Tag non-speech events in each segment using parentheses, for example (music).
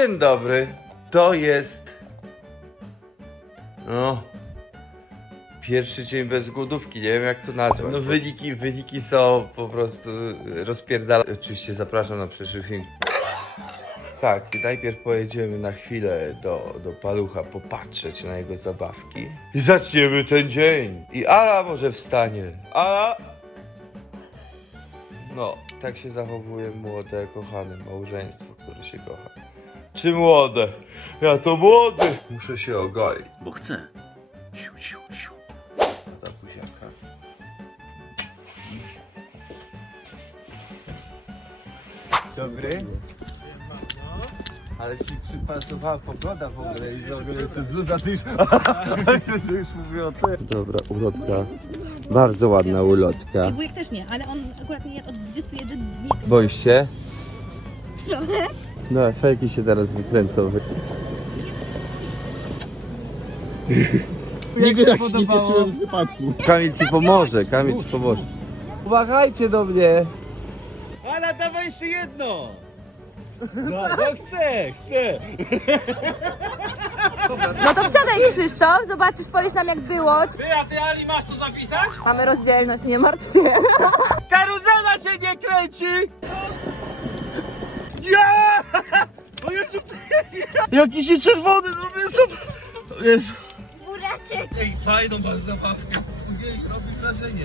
Dzień dobry. To jest. No. Pierwszy dzień bez głodówki, nie wiem jak to nazwać. No wyniki, wyniki są po prostu rozpierdala. Oczywiście zapraszam na przyszły film. Tak, i najpierw pojedziemy na chwilę do, do palucha popatrzeć na jego zabawki. I zaczniemy ten dzień. I Ala może wstanie. Ala! No, tak się zachowuje młode, kochane małżeństwo, które się kocha. Czy młode? Ja to młody! Muszę się ogolić. Bo chcę. Siu, siu, siu. Ta buziaka. Dobry. Ale ci przypasowała pogoda w ogóle i w ogóle jestem bluza tyś. (laughs) już mówię o tym. Dobra, ulotka. Bardzo ładna ulotka. I wujek też nie, ale on akurat nie jadł od 21 dni. Boisz się? Trochę. No, felki się teraz wykręcą. (laughs) Nigdy tak się nie cieszyłem z wypadku. Kamil ci pomoże, Kamil ci pomoże. Uważajcie do mnie! Ale dawaj jeszcze jedno! (laughs) No, no chcę, chcę! (laughs) No to wsiadaj Krzysztof, zobaczysz, powiesz nam jak było. Ty, a ty Ali masz to zapisać? Mamy rozdzielność, nie martw się. Karuzela się nie kręci! Ja! O Jezu, jaki się czerwony zrobił sobie! Jezu. Ej, fajną masz zabawkę. Jej, robi wrażenie.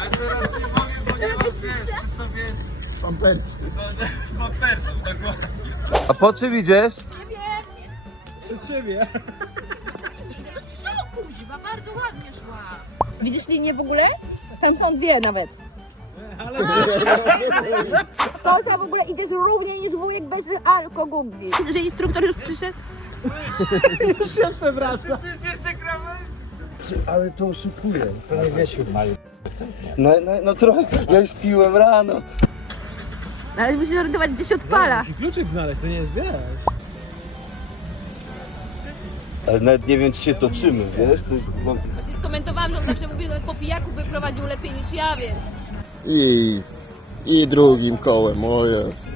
Ale teraz nie mogę, bo nie mam wiesz, przy sobie Pampers. pampersów, dokładnie. A po czym idziesz? Przed siebie. No co kuźwa, bardzo ładnie szła. Widzisz linię w ogóle? Tam są dwie nawet. (laughs) Ale Tosia w ogóle idziesz równiej niż wujek bez alkogubi. Że instruktor już przyszedł. się przewraca. Ty jest jeszcze krawędź? Ale to oszukuje. Nie wiesiu. No, no, no trochę, ja już piłem rano. No, ale musisz orientować, gdzie się odpala. Musi kluczyk znaleźć, to nie jest wiesz. Ale nawet nie wiem, czy się toczymy, wiesz? To, bo... Właśnie skomentowałam, że on zawsze mówi, że nawet po pijaku by prowadził lepiej niż ja, więc... I, z- I drugim kołem, o jest.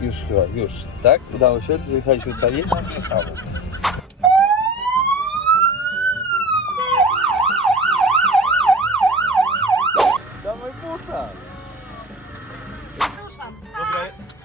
Już chyba, już. Tak? Udało się? Wyjechaliśmy cali? Dawaj buta. Dobra. Spokojnie.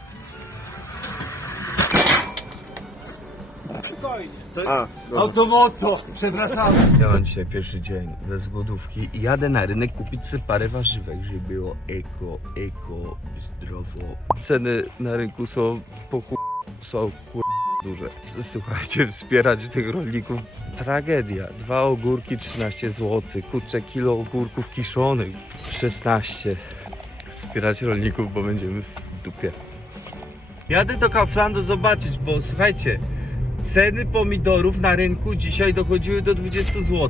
A, Automoto, przepraszam. Mam dzisiaj pierwszy dzień bez głodówki i jadę na rynek kupić sobie parę warzywek, żeby było eko, eko, zdrowo. Ceny na rynku są po chuj, są kur... duże. S- Słuchajcie, wspierać tych rolników tragedia. Dwa ogórki 13 zł, kurczę kilo ogórków kiszonych 16. Wspierać rolników, bo będziemy w dupie. Jadę do Kauflandu zobaczyć, bo słuchajcie, Ceny pomidorów na rynku dzisiaj dochodziły do 20 zł.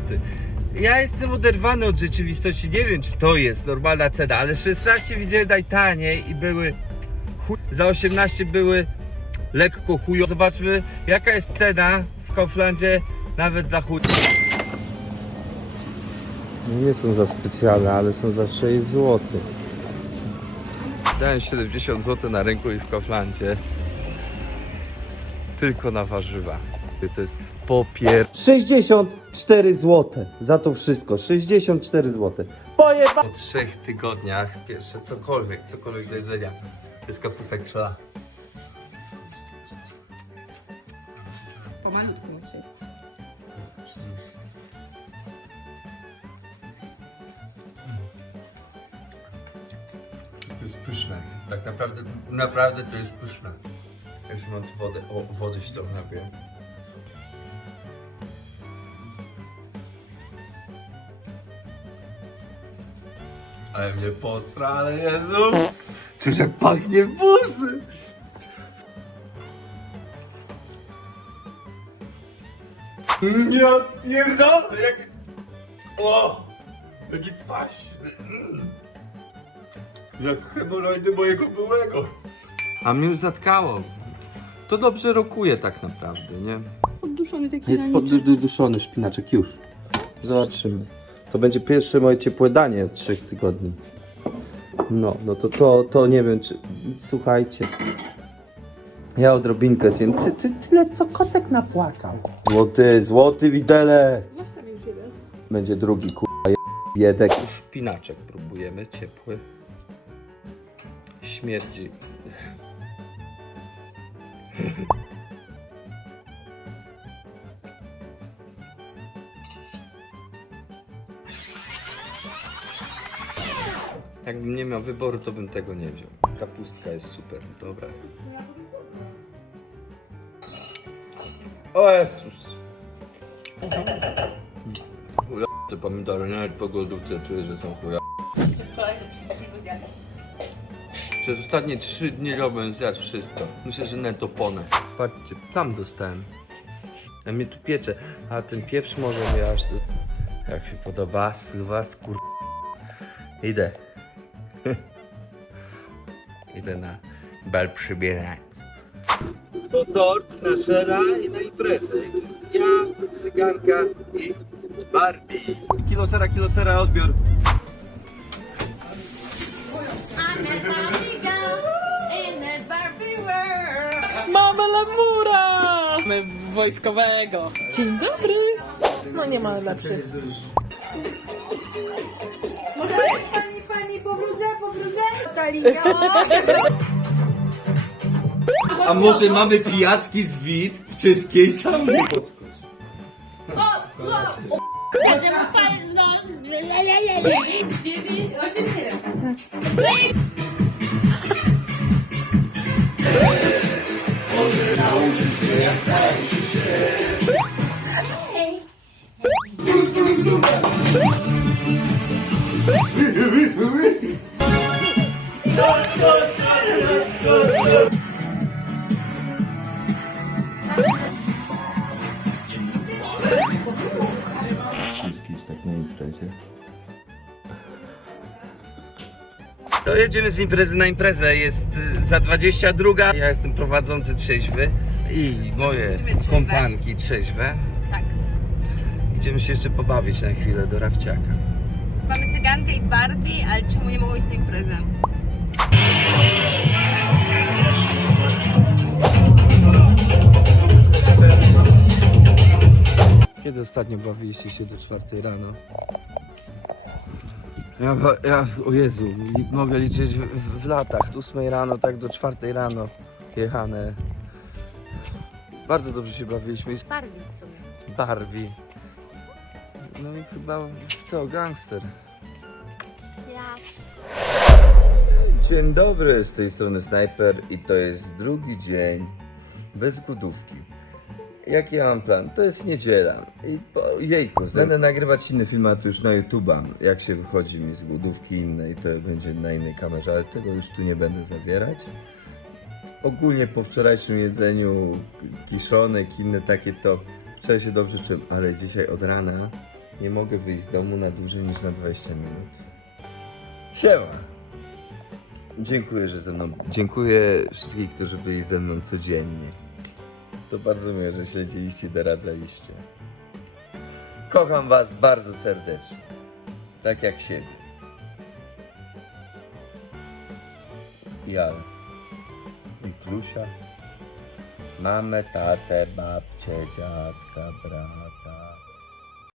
Ja jestem oderwany od rzeczywistości, nie wiem czy to jest normalna cena, ale 16 widziałem najtaniej i były chuj, za 18 były lekko chujo. Zobaczmy jaka jest cena w Kauflandzie nawet za chuj. Nie są za specjalne, ale są za 6 zł. Dałem 70 zł na rynku i w Kauflandzie tylko na warzywa. To jest popier... 64 zł za to wszystko. 64 zł. Pojeba... Po trzech tygodniach pierwsze cokolwiek, cokolwiek do jedzenia. To jest kapusta krzela. Pomalutku już jest. To jest pyszne. Tak naprawdę, naprawdę to jest pyszne. Już mam wodę, o, wody się trochę napiję. Ale mnie posra, ale Jezu! Jak pachnie burzy! Ja pierdolę, jak... O! Jaki kwaśny! Jak hemoroidy mojego byłego. A mnie już zatkało. To dobrze rokuje tak naprawdę, nie? Podduszony taki Jest podduszony szpinaczek już. Zobaczymy. To będzie pierwsze moje ciepłe danie od 3 tygodni. No, no to, to, to nie wiem, czy... Słuchajcie. Ja odrobinkę zjem. Ty, ty, tyle co kotek napłakał. Złoty, złoty widelec. Będzie drugi, kurwa, je- biedek. Szpinaczek próbujemy, ciepły. Śmierdzi. (laughs) Jakbym nie miał wyboru, to bym tego nie wziął. Kapustka jest super, dobra. O Jezus! Chuja, te pomidory, nawet po głodówce czuję, że są chuja. Przez ostatnie trzy dni robiłem zjadł wszystko. Myślę, że netto ponę. Patrzcie, tam dostałem. A mnie tu piecze. A ten pieprz może mnie aż... Jak się podoba, z was kur... Idę. (laughs) Idę na bal przybierać. To tort na szera i na imprezę. Ja, cyganka i Barbie. Kilo sera, kilo sera, odbiór. Mamy lemura! Mamy wojskowego. Dzień dobry. No nie mamy lepszych. Pani, pani, powrócę, powrócę. Talinio. A może mamy pijacki zwit w czeskiej saunie? Dajcie mu palec w nos. Wszystkich tak na imprezie. To jedziemy z imprezy na imprezę. Jest y, za 22. Ja jestem prowadzący trzeźwy i moje Jesteśmy trzeźwe. kompanki trzeźwe. Tak. Idziemy się jeszcze pobawić na chwilę do Rawciaka. Cygankę i Barbie, ale czemu nie mogą iść na imprezę? Kiedy ostatnio bawiliście się do czwartej rano? Ja, ja, o Jezu, li- mogę liczyć w, w, latach. Od 8 rano, tak do czwartej rano jechane. Bardzo dobrze się bawiliśmy. z Barbie w sumie. Barbie. No i chyba to gangster. Dzień dobry, z tej strony Sniper i to jest drugi dzień bez głodówki. Jaki ja mam plan? To jest niedziela i po, jejku, będę nagrywać inne filmaty już na YouTube'a, jak się wychodzi mi z głodówki innej, to będzie na innej kamerze, ale tego już tu nie będę zabierać. Ogólnie po wczorajszym jedzeniu kiszonek, inne takie to wczoraj się dobrze czułem, ale dzisiaj od rana nie mogę wyjść z domu na dłużej niż na 20 minut. Siema! Dziękuję, że ze mną. Dziękuję wszystkich, którzy byli ze mną codziennie. To bardzo miłe, że śledziliście i doradzaliście. Kocham Was bardzo serdecznie. Tak jak siebie. Ja. I Plusia. Mamę, tatę, babcię, dziadka, brata.